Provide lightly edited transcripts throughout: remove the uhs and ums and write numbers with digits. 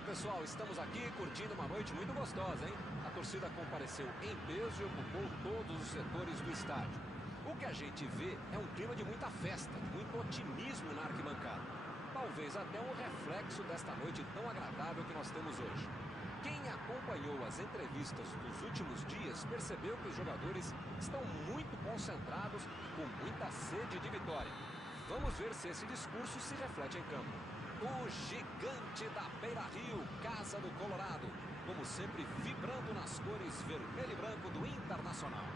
Olá pessoal, estamos aqui curtindo uma noite muito gostosa, hein? A torcida compareceu em peso e ocupou todos os setores do estádio. O que a gente vê é um clima de muita festa, de muito otimismo na arquibancada. Talvez até um reflexo desta noite tão agradável que nós temos hoje. Quem acompanhou as entrevistas dos últimos dias percebeu que os jogadores estão muito concentrados e com muita sede de vitória. Vamos ver se esse discurso se reflete em campo. O gigante da Beira-Rio, Casa do Colorado, como sempre vibrando nas cores vermelho e branco do Internacional.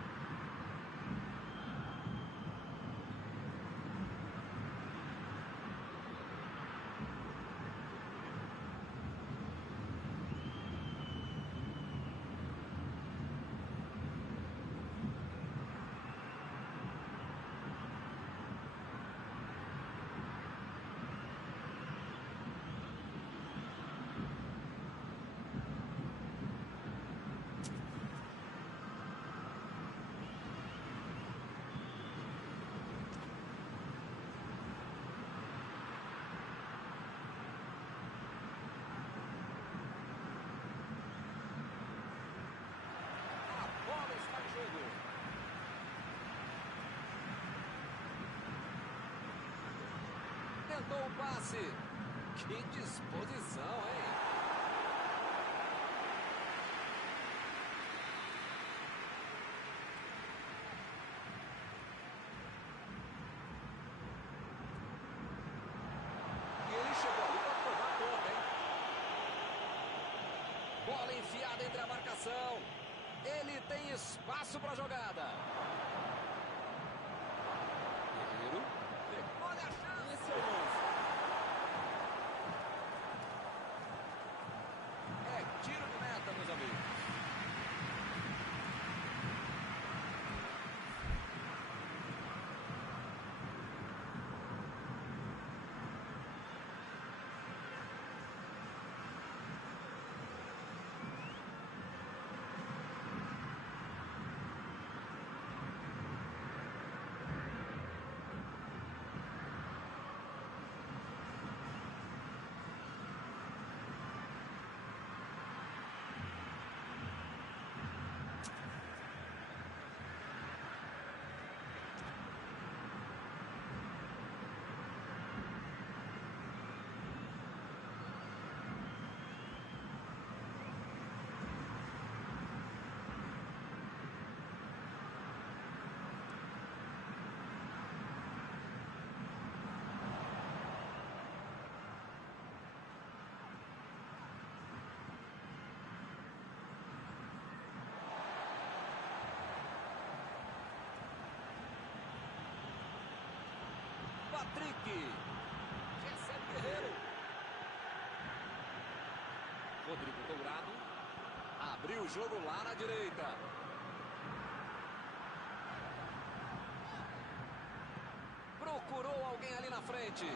Tentou o passe. Que disposição, hein? E ele chegou ali para provar a conta, hein? Bola enfiada entre a marcação. Ele tem espaço para a jogada. Olha a chance. Esse é o lance. É tiro de meta, meus amigos. Patrick. Recebe Guerreiro. Rodrigo Dourado. Abriu o jogo lá na direita. Procurou alguém ali na frente.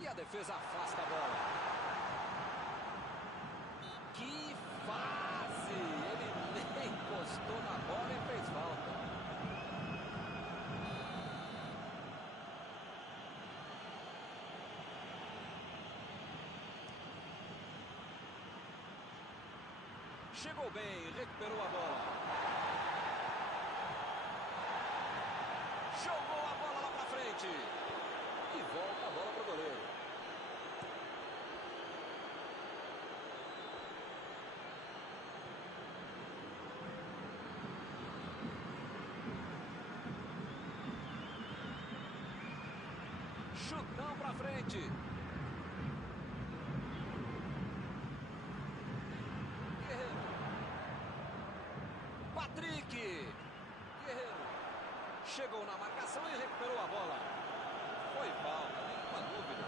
E a defesa afasta a bola. Que fase! Ele nem encostou na bola e fez falta. Chegou bem, recuperou a bola. Jogou a bola lá pra frente. E volta a bola para o goleiro. Chutão para frente. Guerreiro. Patrick. Guerreiro. Chegou na marcação e recuperou a bola. Foi falta, nenhuma dúvida.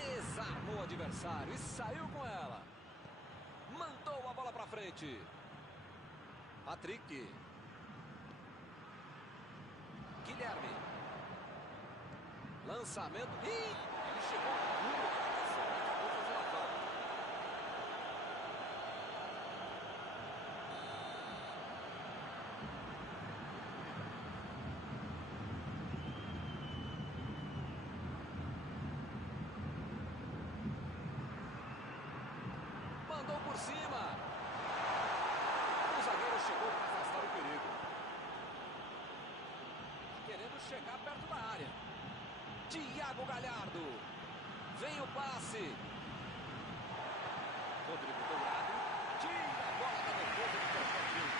Desarmou o adversário e saiu com ela. Mandou a bola para frente. Patrick. Guilherme. Lançamento. Ih, ele chegou duro na marcação. Acabou fazendo a falta. Mandou por cima. O zagueiro chegou para afastar o perigo. Querendo chegar perto da área. Thiago Galhardo. Vem o passe. Rodrigo Dourado. Tira a bola da defesa do Constantino.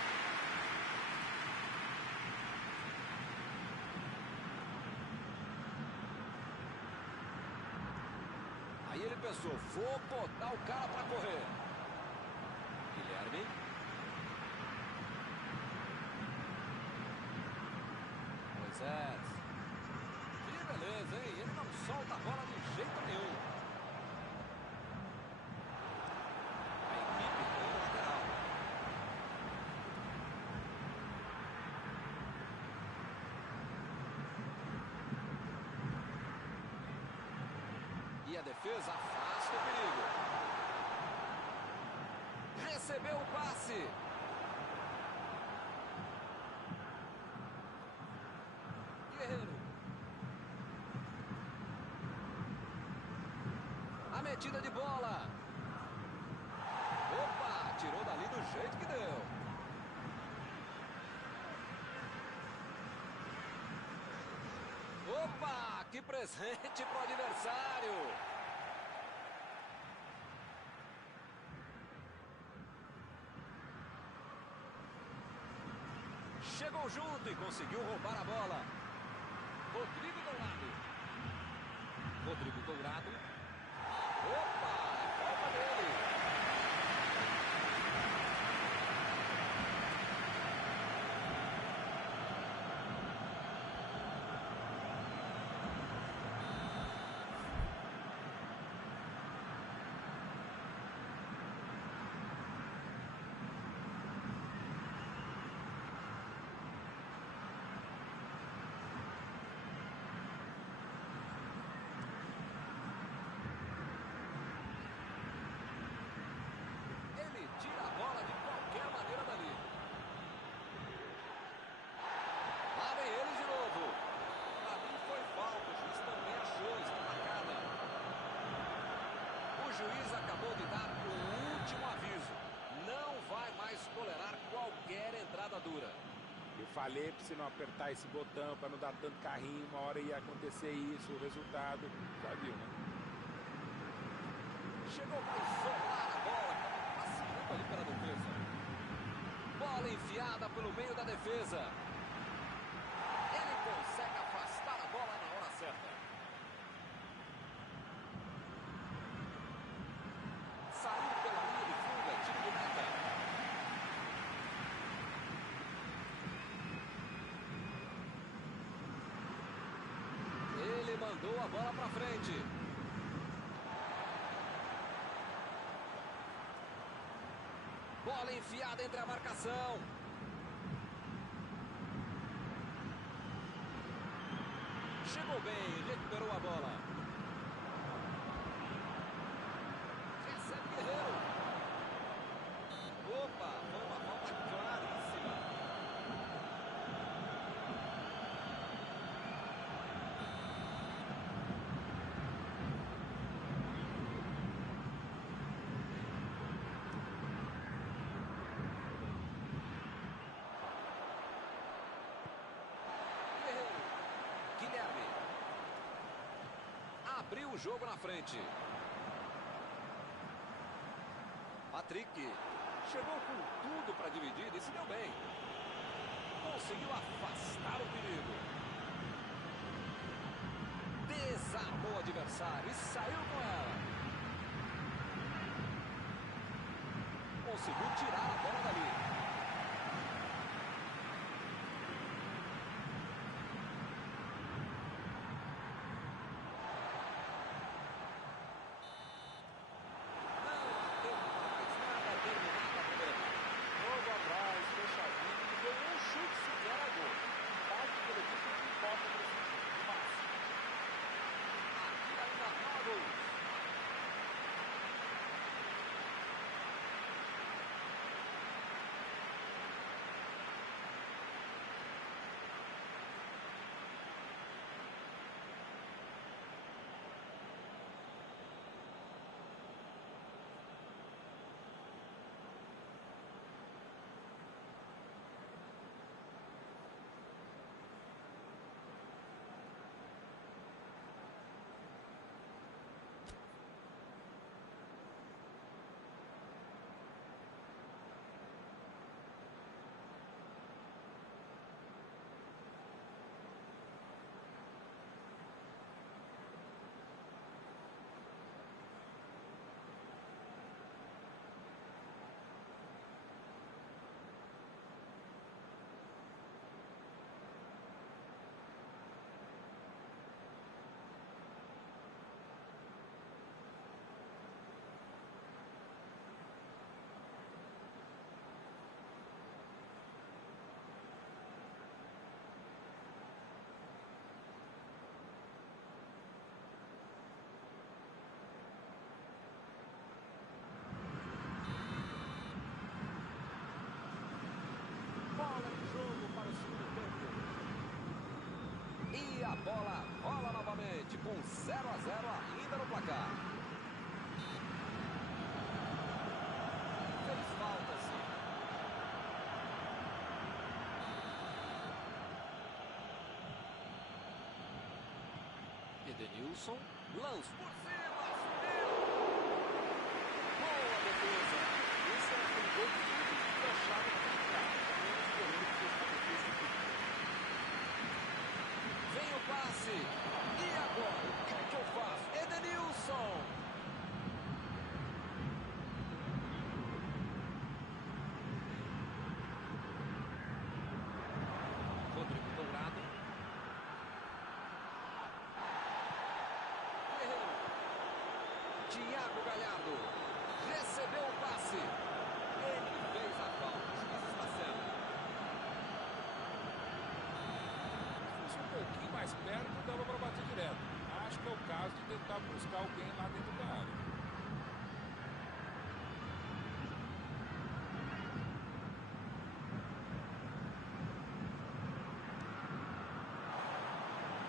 Aí ele pensou, vou botar o cara para correr. Guilherme. Moisés. Que beleza, hein? Ele não solta a bola de jeito nenhum. A equipe tem o lateral. E a defesa afasta o perigo. Recebeu o passe. Guerreiro. A metida de bola. Opa, tirou dali do jeito que deu. Opa, que presente pro adversário. Chegou junto e conseguiu roubar a bola. Rodrigo Dourado. Rodrigo Dourado. Opa, é falta dele. Tira a bola de qualquer maneira dali. Lá vem eles de novo. Para mim foi falta, o juiz também achou, está marcada. O juiz acabou de dar o último aviso. Não vai mais tolerar qualquer entrada dura. Eu falei para você não apertar esse botão, para não dar tanto carrinho, uma hora ia acontecer isso, o resultado, já viu, né? Chegou para isolar a bola, passeando ali pela defesa. Bola enfiada pelo meio da defesa. Ele consegue afastar a bola na hora certa. Saiu pela linha de fuga, tiro de meta. Ele mandou a bola para frente. Bola enfiada entre a marcação. Chegou bem, recuperou a bola. Recebe Guerreiro. Opa, foi uma falta claríssima. Guilherme. Abriu o jogo na frente. Patrick. Chegou com tudo para dividir e se deu bem. Conseguiu afastar o perigo. Desarmou o adversário e saiu com ela. Conseguiu tirar a bola dali. 0 a 0 ainda no placar. Fez falta, sim. Edenilson lança por cima, subiu. Boa defesa. Esse é aquele gol que tudo achado na entrada. Menos o goleiro que fez uma defesa aqui. Vem o passe. E agora, o que é que eu faço? Edenilson. Rodrigo Dourado. Guerreiro. Thiago Galhardo. Recebeu o passe. Ele fez a falta. Isso está certo. Se fosse um pouquinho mais perto, dava para bater direto. Acho que é o caso de tentar buscar alguém lá dentro da área.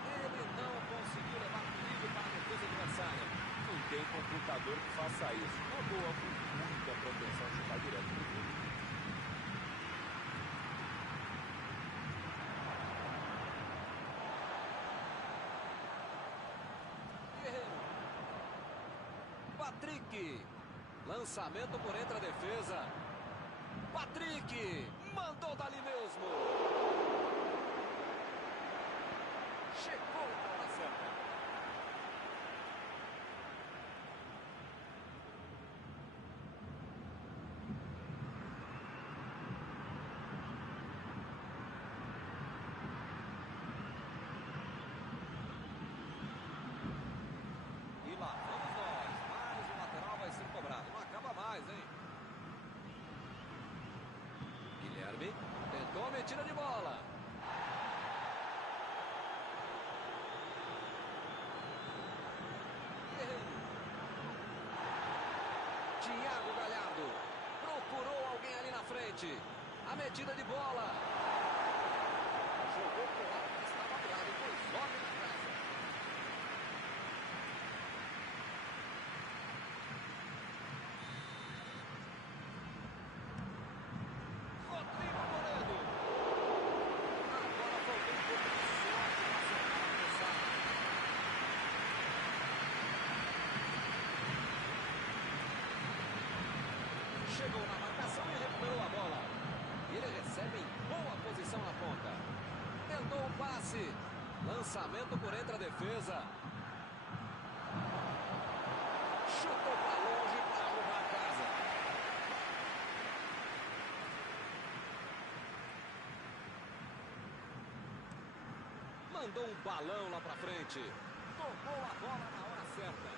Ele não conseguiu levar perigo para a defesa adversária. Não tem computador que faça isso. Uma boa, com muita proteção, chutar direto no gol. Guerreiro. Patrick. Lançamento por entre a defesa. Patrick. Mandou dali mesmo. Chegou na hora certa. E lá vamos nós. Mais um lateral vai ser cobrado. Não acaba mais, hein? Guilherme tentou a metida de bola. Guerreiro. Thiago Galhardo procurou alguém ali na frente. A metida de bola. Jogou pro lado que estava virado. Pois homem na casa. Rodrigo Moledo. Agora faltou um pouco de sorte para acertar a lançada. Chegou na marcação e recuperou a bola. E ele recebe em boa posição na ponta. Tentou o passe. Lançamento por entre a defesa. Chutou para longe para arrumar a casa. Mandou um balão lá para frente. Tocou a bola na hora certa.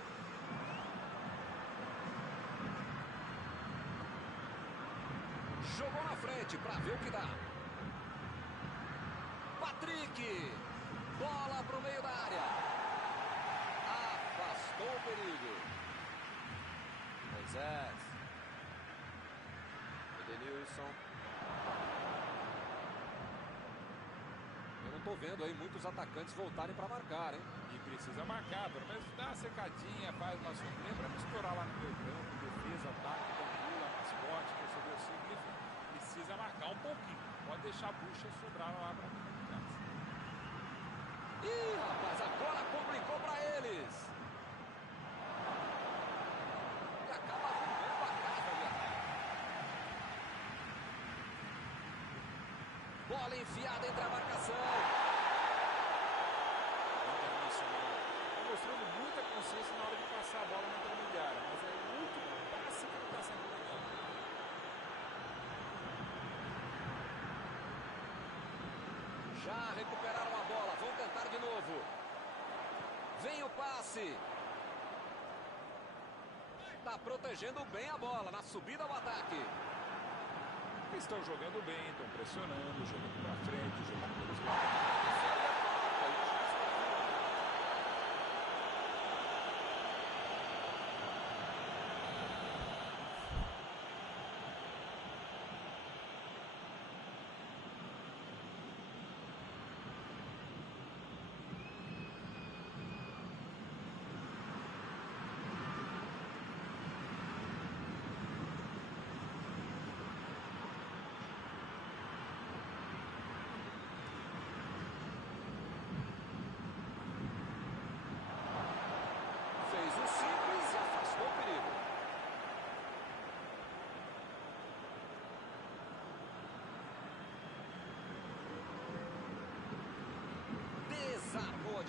Jogou na frente para ver o que dá. Patrick. Bola para o meio da área. Afastou o perigo. Moisés. Edenilson. Eu não estou vendo aí muitos atacantes voltarem para marcar, hein? E precisa marcar, pelo menos dá uma secadinha, faz uma surpresa para misturar lá no meio campo, defesa, ataque, pula, mascote, recebeu simples. Precisa marcar um pouquinho. Pode deixar a bucha sobrar lá para casa. Ih, rapaz, agora complicou para eles. E acaba arrumando a casa de ataque. Bola enfiada entre a marcação. Internacional está mostrando muita consciência na hora de passar a bola na intermediária, mas é o último passe que não está sendo legal. Já recuperaram a bola, vão tentar de novo. Vem o passe. Está protegendo bem a bola na subida ao ataque. Estão jogando bem, estão pressionando, jogando para frente, jogando pelos lados.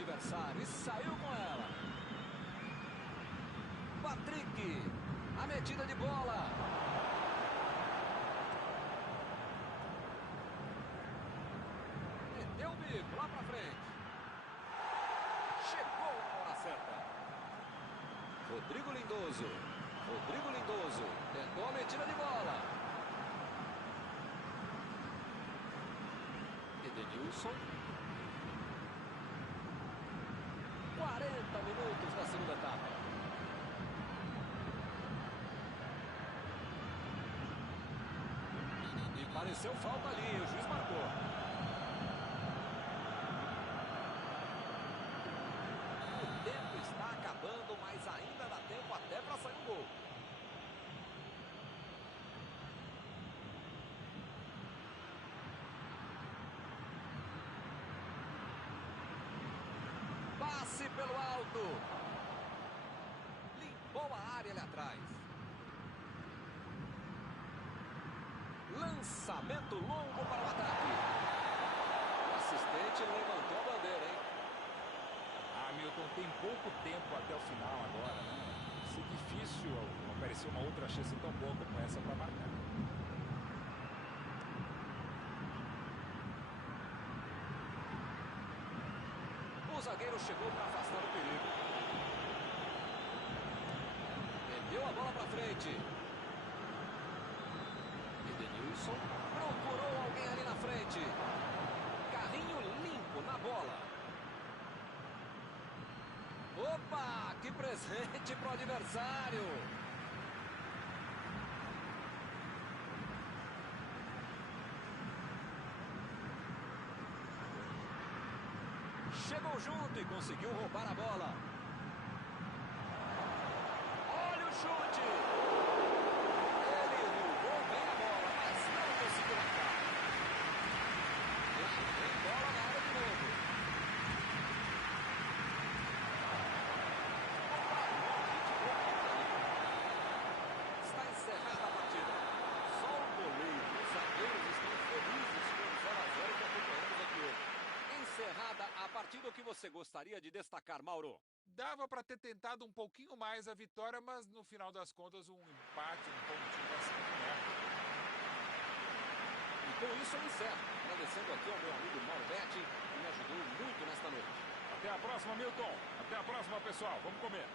adversário e saiu com ela. Patrick, a metida de bola. Meteu o bico lá pra frente. Chegou na hora certa. Rodrigo Lindoso. Rodrigo Lindoso tentou a metida de bola. Edenilson. 40 minutos da segunda etapa. E pareceu falta ali, o juiz marcou. O tempo está acabando, mas ainda dá tempo até para sair um gol. Passe pelo alto. Limpou a área ali atrás. Lançamento longo para o ataque. O assistente levantou a bandeira, hein? Hamilton tem pouco tempo até o final agora, né? Vai ser difícil aparecer uma outra chance tão boa como essa para marcar. O zagueiro chegou para afastar o perigo. Meteu a bola para frente. Edenilson procurou alguém ali na frente. Carrinho limpo na bola. Opa, que presente para o adversário. Chegou junto e conseguiu roubar a bola. Olha o chute. Ele roubou bem a bola, mas não conseguiu marcar. Lá vem bola na área de novo. Está encerrada a partida. Só o goleiro e os zagueiros estão felizes com o 0 a 0 que acompanhamos aqui hoje. Encerrada a partida, o que você gostaria de destacar, Mauro? Dava para ter tentado um pouquinho mais a vitória, mas no final das contas um empate, um pontinho assim, né? E com isso eu encerro, agradecendo aqui ao meu amigo Mauro Betti, que me ajudou muito nesta noite. Até a próxima, Milton. Até a próxima, pessoal. Vamos comer.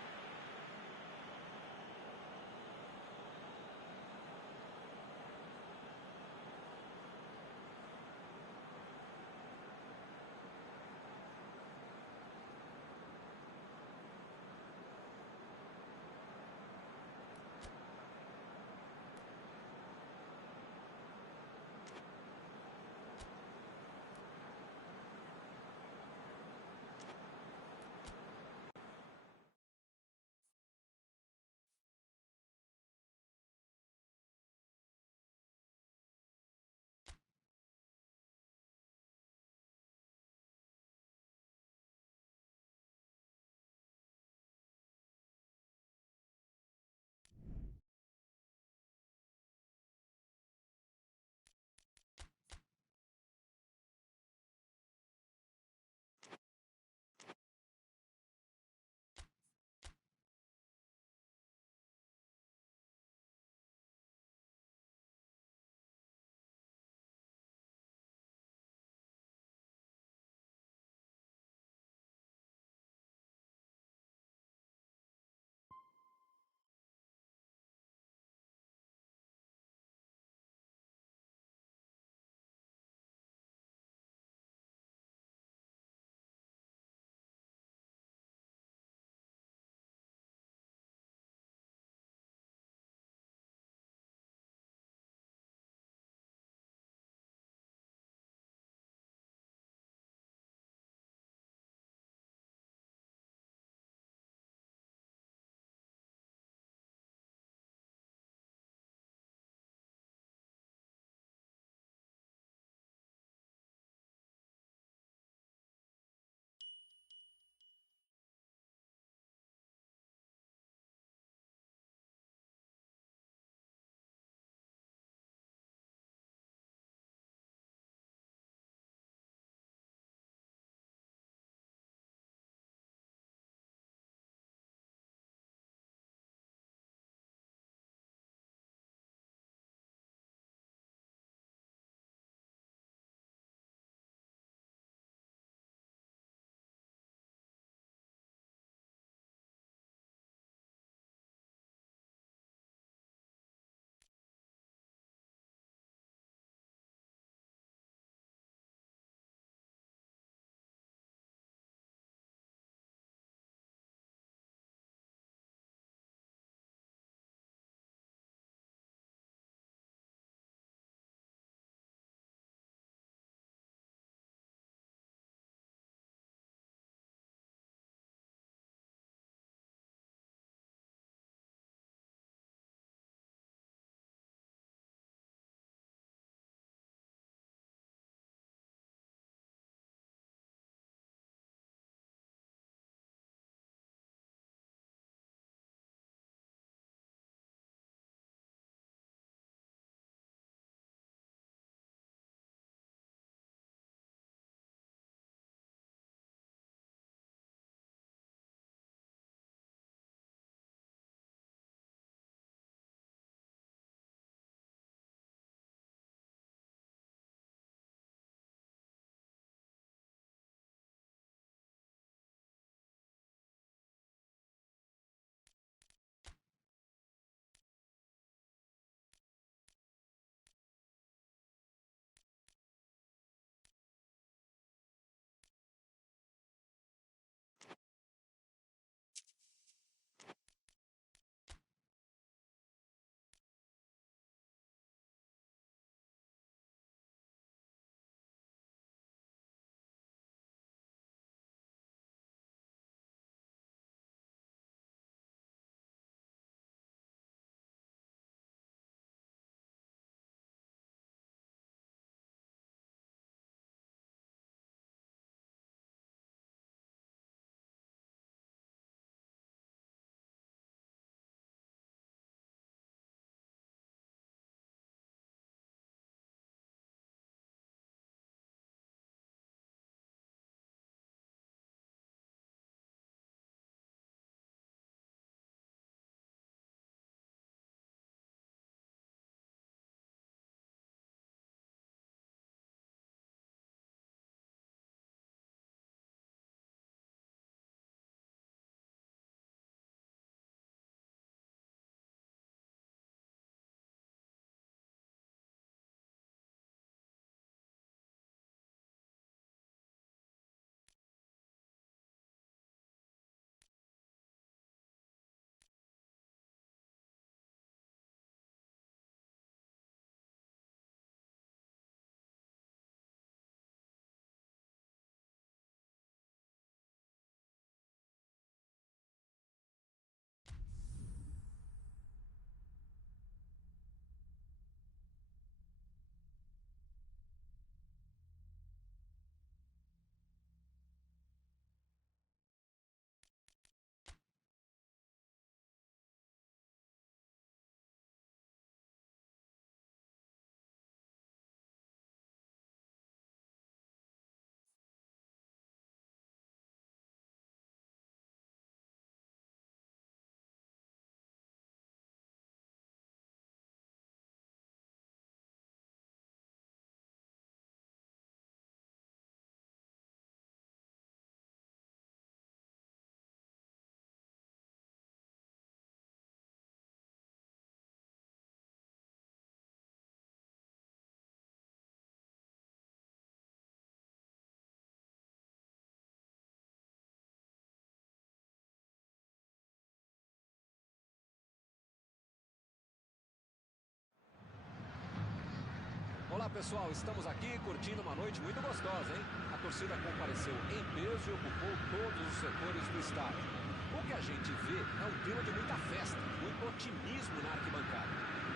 Fala pessoal, estamos aqui curtindo uma noite muito gostosa, hein? A torcida compareceu em peso e ocupou todos os setores do estádio. O que a gente vê é um clima de muita festa, muito otimismo na arquibancada.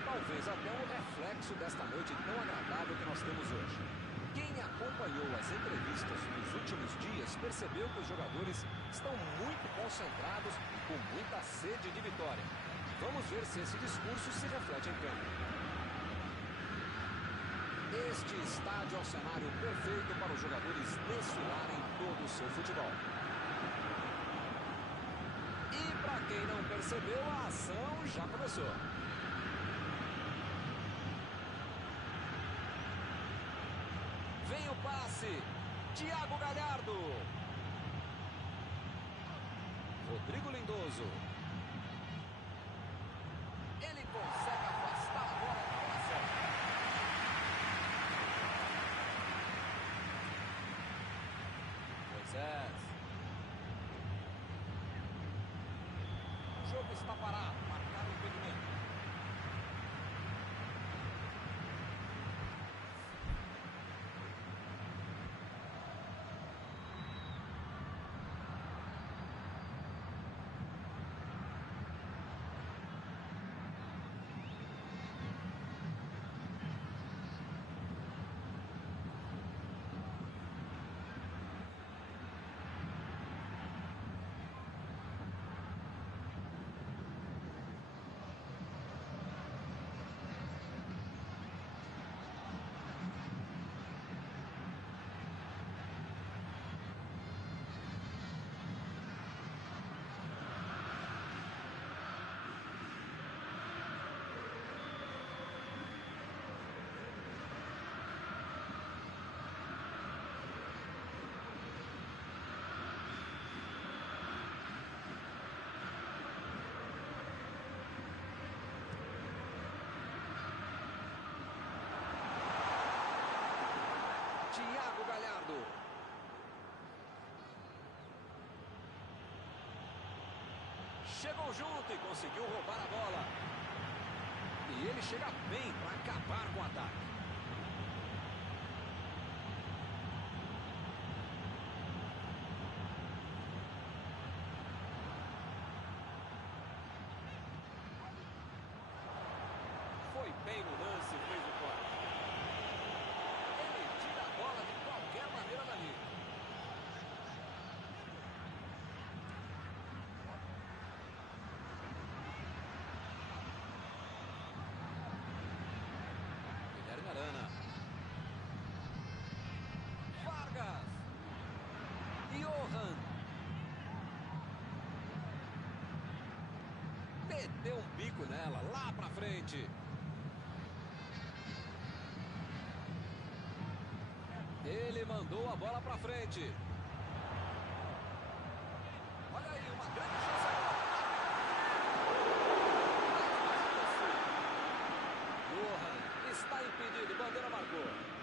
Talvez até um reflexo desta noite tão agradável que nós temos hoje. Quem acompanhou as entrevistas nos últimos dias percebeu que os jogadores estão muito concentrados e com muita sede de vitória. Vamos ver se esse discurso se reflete em campo. Este estádio é o cenário perfeito para os jogadores desfilarem todo o seu futebol. E para quem não percebeu, a ação já começou. Vem o passe. Thiago Galhardo. Rodrigo Lindoso. Ele consegue afastar a bola na hora certa. Moisés. O jogo está parado. Marcado o impedimento. Thiago Galhardo. Chegou junto e conseguiu roubar a bola. E ele chega bem para acabar com o ataque. Foi bem no lance, fez o corte. Ele tira a bola de qualquer maneira dali. Guilherme Arana. Vargas. Johan. Meteu um bico nela, lá pra frente. Ele mandou a bola pra frente. Olha aí, uma grande chance agora. Johan está impedido, bandeira marcou.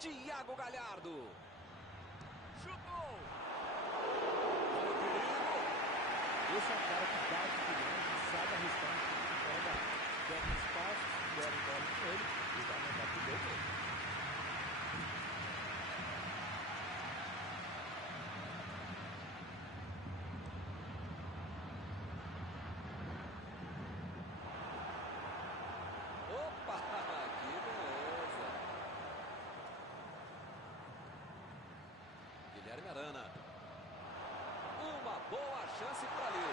Thiago Galhardo. Chutou. Olha o perigo. Esse é um cara que dá experiência, sabe arriscar um time fora da área. Pega espaço, der o bola com ele e vai mandar pro gol dele. Opa, que beleza. Guilherme Arana. Uma boa chance para ali.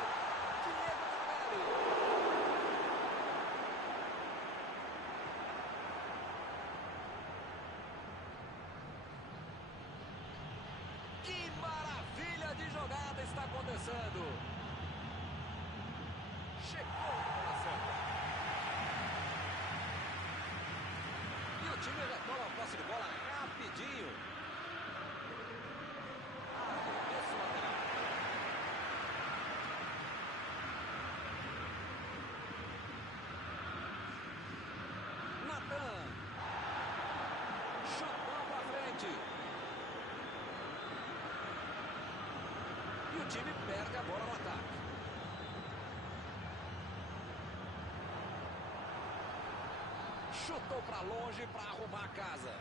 Diego Torelli. Que maravilha de jogada está acontecendo. Chegou na bola certa. E o time retoma a posse de bola rapidinho. Arremesso lateral. outro time perde a bola no ataque. Chutou para longe para arrumar a casa.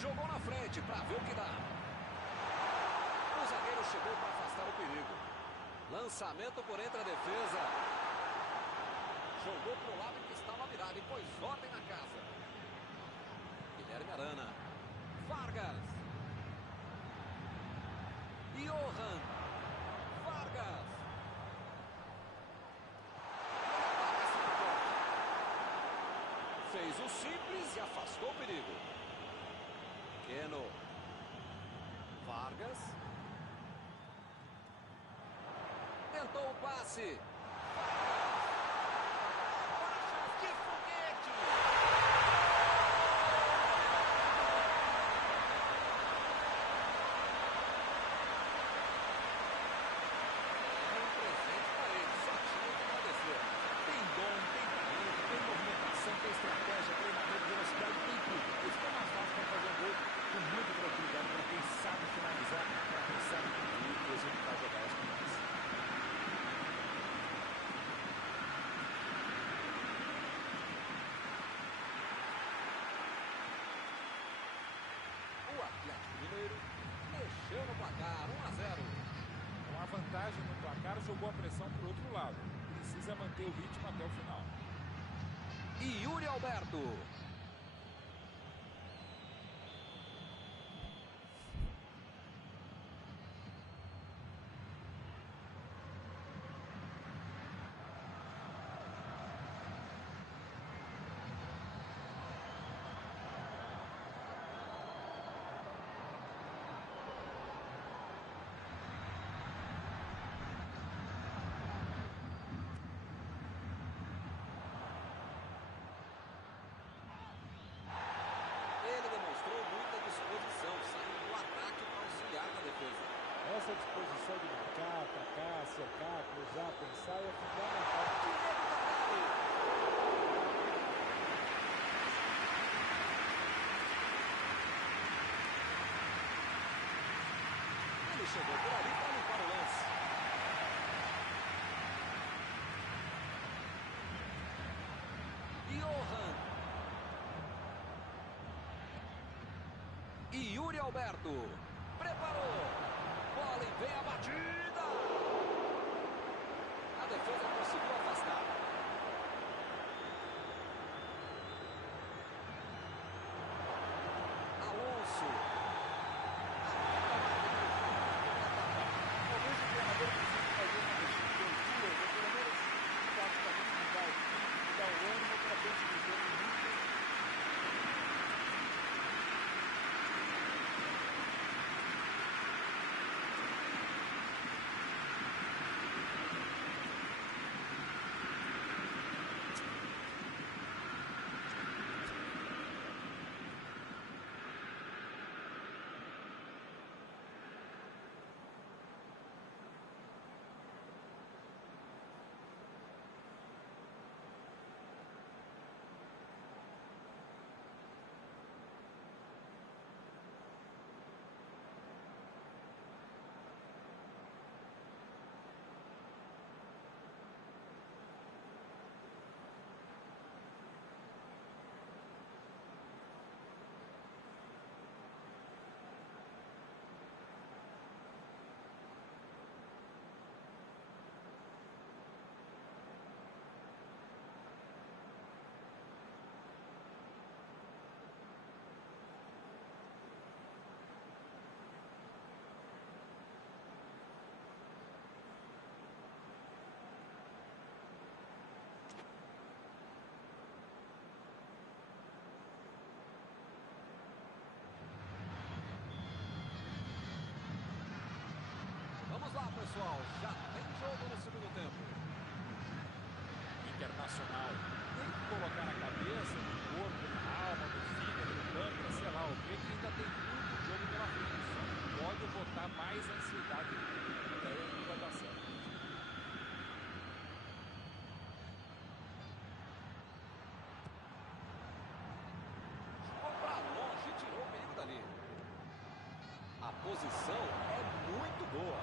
Jogou na frente para ver o que dá. O zagueiro chegou para afastar o perigo. Lançamento por entre a defesa. Jogou para o lado que estava virado e pôs ordem na casa. Guilherme Arana. Vargas. Johan. Vargas. Fez o simples e afastou o perigo. Keno. Vargas. Tentou o passe. Vargas. Que foguete! É um presente para ele. Só tinha que agradecer. Tem dom, tem talento, tem movimentação, tem estratégia, treinamento, velocidade, tem tudo. Isso é mais fácil para fazer um gol com muita tranquilidade para quem sabe finalizar, para quem sabe executar jogadas como essa. O Atlético Mineiro mexeu no placar, 1-0. Com a vantagem no placar, jogou a pressão para o outro lado. Precisa manter o ritmo até o final. E Yuri Alberto. Ele demonstrou muita disposição, saindo do ataque para auxiliar na defesa. Essa disposição de marcar, atacar, cercar, cruzar, pensar é fundamental. Ele chegou por ali para limpar o lance. Johan. E Yuri Alberto. Preparou. Bola e vem a batida. A defesa conseguiu afastar. Alonso. Talvez o treinador precise fazer uma leitura, ou pelo menos praticamente mudar o ânimo para ver se o jogo muito. Vamos lá, pessoal. Já tem jogo no segundo tempo. Internacional tem que colocar na cabeça, no corpo, na alma, no fígado, no pâncreas, sei lá o que ainda tem muito jogo pela frente. Só não pode botar mais ansiedade nisso. Daí não vai dar certo. posição é muito boa.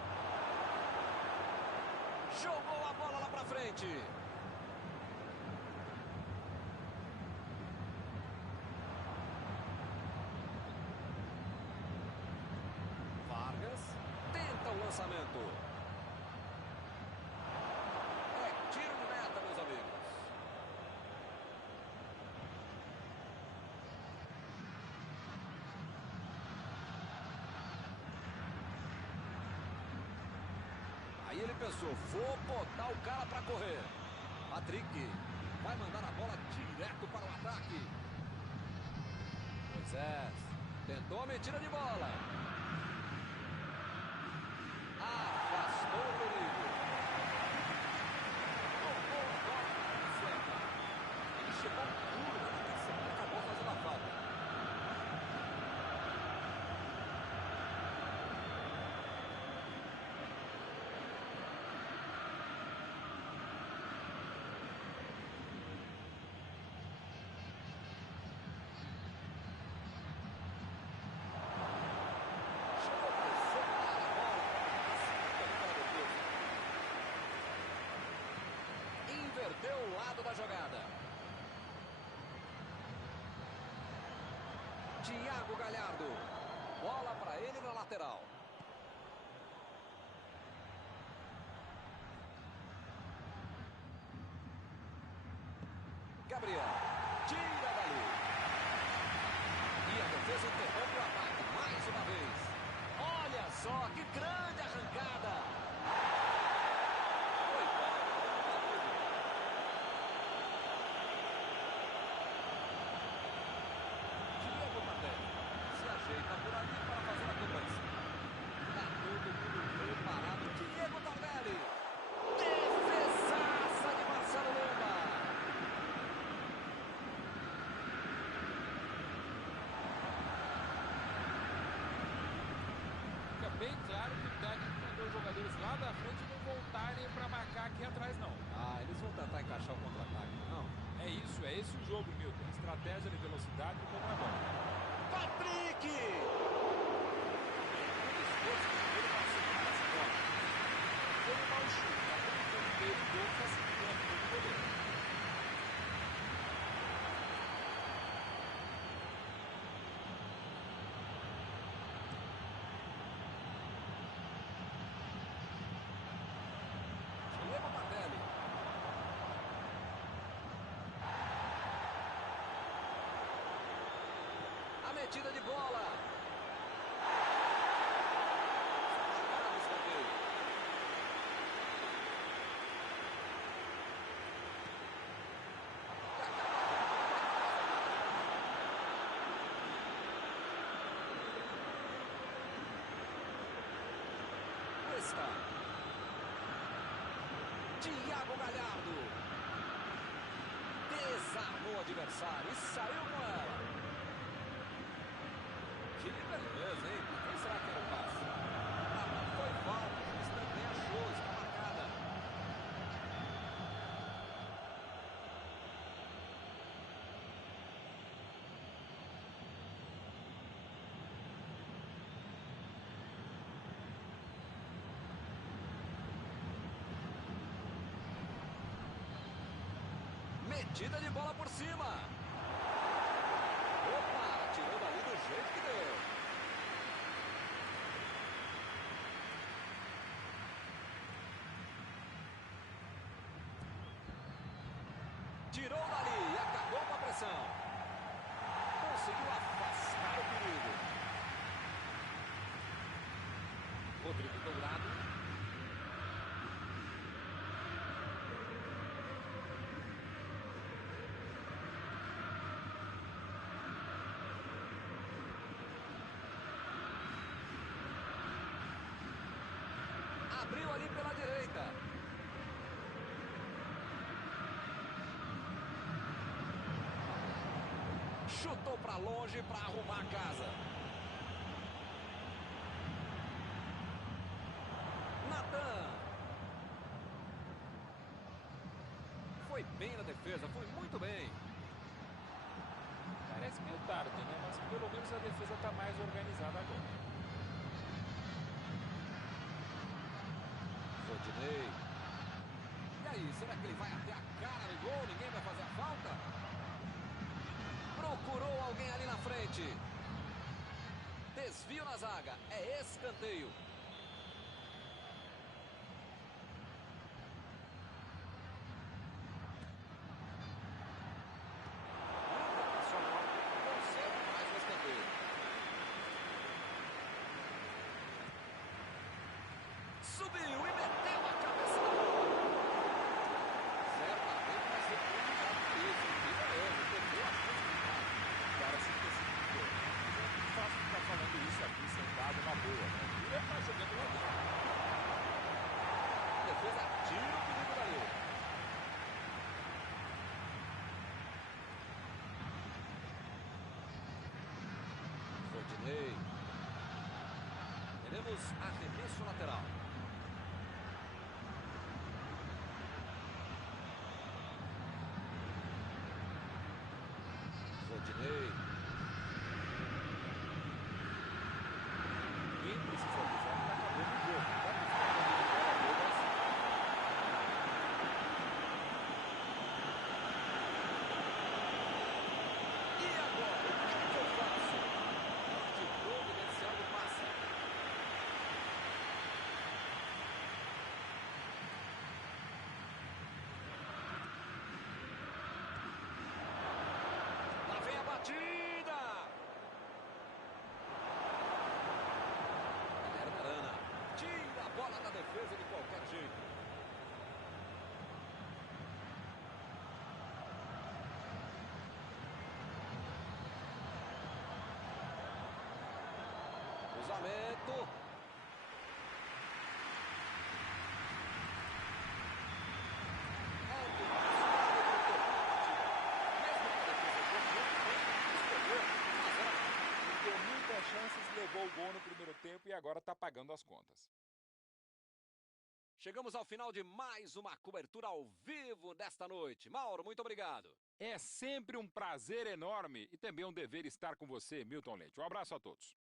Jogou a bola lá pra frente. Vargas tenta o lançamento. É tiro de meta, meus amigos. Aí ele pensou, vou botar o cara para correr. Patrick vai mandar a bola direto para o ataque. Moisés tentou a metida de bola. Afastou o perigo. Tocou a bola na certa. Ele chegou puro na marcação e acabou fazendo a falta. Inverteu o lado da jogada. Thiago Galhardo. Bola para ele na lateral. Gabriel. Tira dali. E a defesa interrompe o ataque mais uma vez. Olha só que grande arrancada. Ajeita por ali para fazer a cobrança. Está todo mundo preparado. Diego Tardelli. Defesaça de Marcelo Lomba. Fica bem claro que o técnico mandou os jogadores lá da frente não voltarem para marcar aqui atrás, não. Ah, eles vão tentar encaixar o contra-ataque, não? É isso, é esse o jogo, Milton. Estratégia de velocidade e contra-bola. Patrick! O esforço dele para segurar essa bola. Foi um mau chute, mas como foi no meio do gol, facilitou a vida do goleiro. Diego Tardelli. A metida de bola. Marcado o escanteio. Está. Thiago Galhardo. Desarmou o adversário e saiu com ela. Que beleza, hein? Quem será que era o passe? Não foi falta, o juiz também achou, está marcada. Metida de bola por cima. Opa, tirou dali do jeito que deu. Tirou dali e acabou com a pressão. Conseguiu afastar o perigo. Rodrigo Dourado. Abriu ali pela direita. Chutou para longe para arrumar a casa. Natan. Foi bem na defesa, foi muito bem. Parece meio tarde, né? Mas pelo menos a defesa está mais organizada agora. Rodinei. E aí, será que ele vai até a cara do gol? Ninguém vai fazer a falta? Procurou alguém ali na frente. Desvio na zaga. É escanteio. Internacional consegue mais um escanteio. Subiu e meteu a cabeça na bola. Certamente vai ser publicado isso. Isso mesmo, perdeu a possibilidade. O cara se precipitou. Mas é muito fácil ficar falando isso aqui sentado na boa, né? Ele tá jogando lá dentro. A defesa tira o perigo dali. Rodinei. Teremos arremesso lateral. Rodinei. Quem precisa avisar que tá acabando o jogo. Tá acabando o jogo. E agora? O que eu faço? Pode providenciar o passe. Lá vem a batida! Guilherme Arana tira a bola da defesa de qualquer jeito. Cruzamento. Deu muitas chances, levou o gol no primeiro tempo e agora tá pagando as contas. Chegamos ao final de mais uma cobertura ao vivo desta noite. Mauro, muito obrigado. É sempre um prazer enorme e também um dever estar com você, Milton Leite. Um abraço a todos.